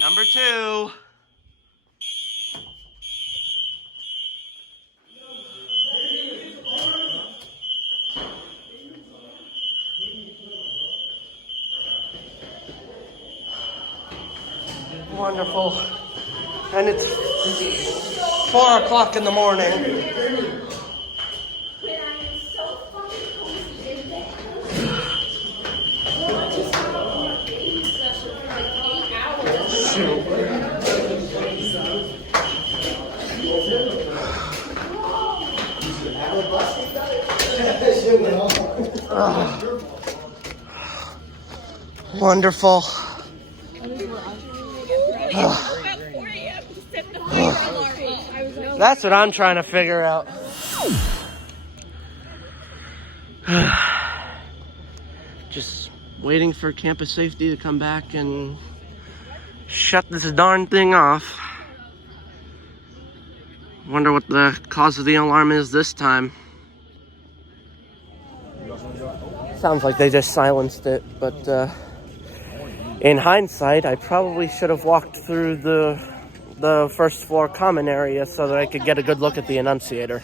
Number 2. Wonderful. And it's 4 o'clock in the morning. Wonderful. That's what I'm trying to figure out. Just waiting for campus safety to come back and shut this darn thing off. Wonder what the cause of the alarm is this time. Sounds like they just silenced it, but in hindsight, I probably should have walked through the first floor common area so that I could get a good look at the annunciator.